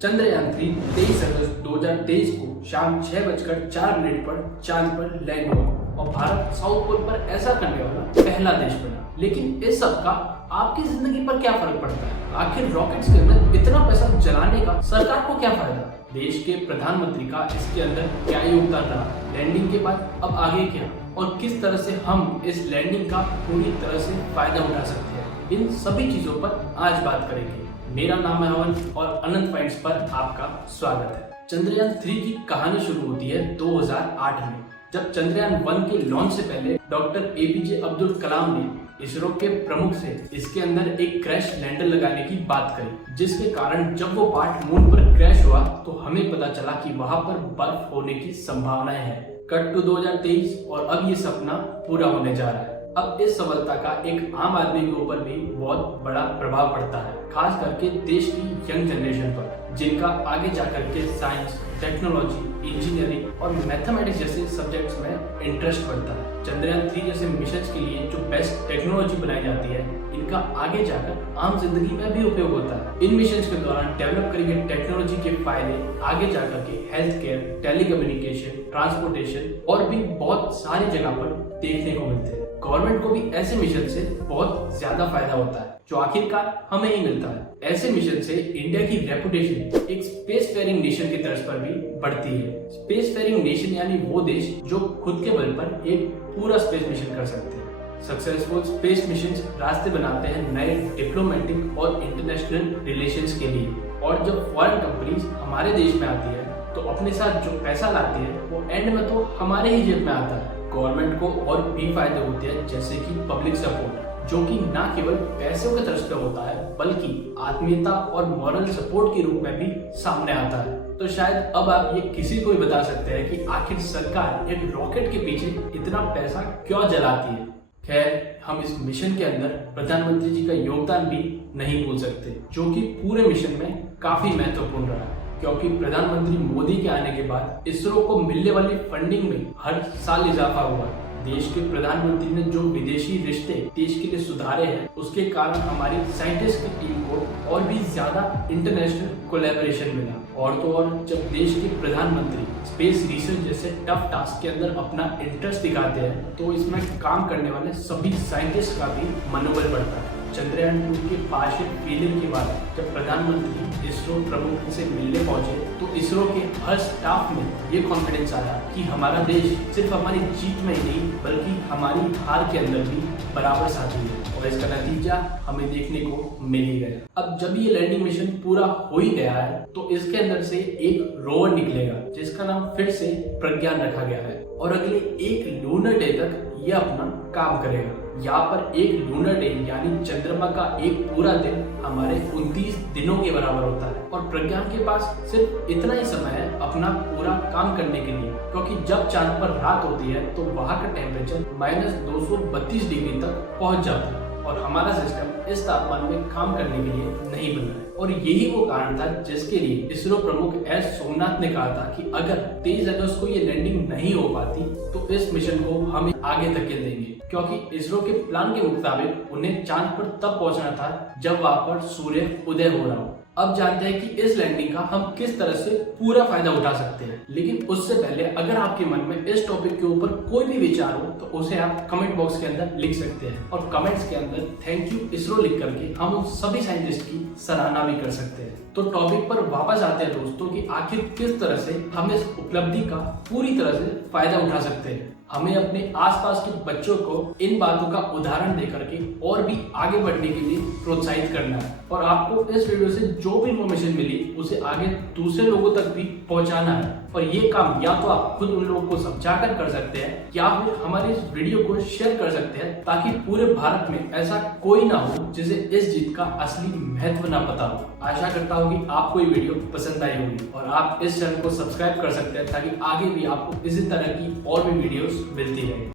चंद्रयान 3 23 अगस्त 2023 को शाम 6:04 पर चांद पर लैंड हुआ और भारत साउथ पोल पर ऐसा करने वाला पहला देश बना। लेकिन इस सब का आपकी जिंदगी पर क्या फर्क पड़ता है? आखिर रॉकेट्स के अंदर इतना पैसा जलाने का सरकार को क्या फायदा? देश के प्रधानमंत्री का इसके अंदर क्या योगदान रहा? लैंडिंग के बाद अब आगे क्या और किस तरह से हम इस लैंडिंग का पूरी तरह से फायदा उठा सकते हैं, इन सभी चीजों पर आज बात करेंगे। मेरा नाम है अवन और अनंत फाइंड्स पर आपका स्वागत है। चंद्रयान 3 की कहानी शुरू होती है 2008 में, जब चंद्रयान 1 के लॉन्च से पहले डॉक्टर एपीजे अब्दुल कलाम ने इसरो के प्रमुख से इसके अंदर एक क्रैश लैंडर लगाने की बात करी, जिसके कारण जब वो पार्ट मून पर क्रैश हुआ तो हमें पता चला कि वहां पर बर्फ होने की संभावनाएं हैं। कट टू 2023 और अब ये सपना पूरा होने जा रहा है। अब इस सफलता का एक आम आदमी के ऊपर भी बहुत बड़ा प्रभाव पड़ता है, खास करके देश की यंग जनरेशन पर, जिनका आगे जाकर के साइंस, टेक्नोलॉजी, इंजीनियरिंग और मैथमेटिक्स जैसे सब्जेक्ट्स में इंटरेस्ट बढ़ता है। चंद्रयान 3 जैसे मिशन के लिए जो बेस्ट टेक्नोलॉजी बनाई जाती है, इनका आगे जाकर आम जिंदगी में भी उपयोग होता है। इन मिशन के दौरान डेवलप करी गई टेक्नोलॉजी के फायदे आगे जाकर के हेल्थ केयर, टेलीकम्युनिकेशन, ट्रांसपोर्टेशन और भी बहुत सारी जगह पर देखने को मिलते हैं। गवर्नमेंट को भी ऐसे मिशन से बहुत ज्यादा फायदा होता है, जो आखिरकार हमें ही मिलता है। ऐसे मिशन से इंडिया की रेपुटेशन एक स्पेस फेयरिंग नेशन की तर्ज पर भी बढ़ती है। स्पेस फेयरिंग नेशन यानी वो देश जो खुद के बल पर एक पूरा स्पेस मिशन कर सकते हैं। सक्सेसफुल स्पेस मिशन रास्ते बनाते हैं नए डिप्लोमेटिक और इंटरनेशनल रिलेशंस के लिए। और जब फॉरेन कंपनीज हमारे देश में आती है तो अपने साथ जो पैसा लाती है वो एंड में तो हमारे ही जेब में आता है। गवर्नमेंट को और भी फायदे होते हैं, जैसे कि पब्लिक सपोर्ट, जो कि न केवल पैसों के तरफ पे होता है बल्कि आत्मीयता और मॉरल सपोर्ट के रूप में भी सामने आता है। तो शायद अब आप ये किसी को भी बता सकते हैं कि आखिर सरकार एक रॉकेट के पीछे इतना पैसा क्यों जलाती है। खैर, हम इस मिशन के अंदर प्रधानमंत्री जी का योगदान भी नहीं भूल सकते, जो कि पूरे मिशन में काफी महत्वपूर्ण रहा, क्योंकि प्रधानमंत्री मोदी के आने के बाद इसरो को मिलने वाली फंडिंग में हर साल इजाफा हुआ। देश के प्रधानमंत्री ने जो विदेशी रिश्ते देश के लिए सुधारे हैं, उसके कारण हमारी साइंटिस्ट की टीम को और भी ज्यादा इंटरनेशनल कोलैबोरेशन मिला। और तो और जब देश के प्रधानमंत्री स्पेस रिसर्च जैसे टफ टास्क के अंदर अपना इंटरेस्ट दिखाते हैं, तो इसमें काम करने वाले सभी साइंटिस्ट का भी मनोबल बढ़ता है। चंद्रयान 2 के पार्शियल फेलियर के बाद जब प्रधानमंत्री इसरो प्रमुख से मिलने पहुंचे तो इसरो के हर स्टाफ में ये कॉन्फिडेंस आया कि हमारा देश सिर्फ हमारी जीत में ही नहीं बल्कि हमारी हार के अंदर भी बराबर साथी है। और इसका नतीजा हमें देखने को मिल ही गया। अब जब ये लैंडिंग मिशन पूरा हो ही गया है तो इसके अंदर से एक रोवर निकलेगा, जिसका नाम फिर से प्रज्ञान रखा गया है, और अगले एक लूनर डे तक ये अपना काम करेगा। यहाँ पर एक लूनर डे यानी चंद्रमा का एक पूरा दिन हमारे 29 दिनों के बराबर होता है। और प्रज्ञान के पास सिर्फ इतना ही समय है अपना पूरा काम करने के लिए, क्योंकि जब चांद पर रात होती है तो वहाँ का टेम्परेचर -232 डिग्री तक पहुंच जाता है और हमारा सिस्टम इस तापमान में काम करने के लिए नहीं बना है। और यही वो कारण था जिसके लिए इसरो प्रमुख एस सोमनाथ ने कहा था कि अगर 23 अगस्त को ये लैंडिंग नहीं हो पाती तो इस मिशन को हम आगे धकेल देंगे, क्योंकि इसरो के प्लान के मुताबिक उन्हें चांद पर तब पहुंचना था जब वहां पर सूर्य उदय हो रहा हो। अब जानते हैं कि इस लैंडिंग का हम किस तरह से पूरा फायदा उठा सकते हैं। लेकिन उससे पहले अगर आपके मन में इस टॉपिक के ऊपर कोई भी विचार हो तो उसे आप कमेंट बॉक्स के अंदर लिख सकते हैं, और कमेंट्स के अंदर थैंक यू इसरो लिख करके हम उन सभी साइंटिस्ट की सराहना भी कर सकते हैं। तो टॉपिक पर वापस आते हैं दोस्तों कि आखिर किस तरह से हम इस उपलब्धि का पूरी तरह से फायदा उठा सकते हैं। हमें अपने आसपास के बच्चों को इन बातों का उदाहरण दे करके और भी आगे बढ़ने के लिए प्रोत्साहित करना है, और आपको इस वीडियो से जो भी इंफॉर्मेशन मिली उसे आगे दूसरे लोगों तक भी पहुंचाना है। और ये काम या तो आप खुद उन लोगों को समझाकर कर सकते हैं या फिर हमारी इस वीडियो को शेयर कर सकते हैं, ताकि पूरे भारत में ऐसा कोई ना हो जिसे इस जीत का असली महत्व ना पता हो। आशा करता हूँ कि आपको ये वीडियो पसंद आई होगी और आप इस चैनल को सब्सक्राइब कर सकते हैं, ताकि आगे भी आपको इसी तरह की और भी वीडियोस मिलती रहे।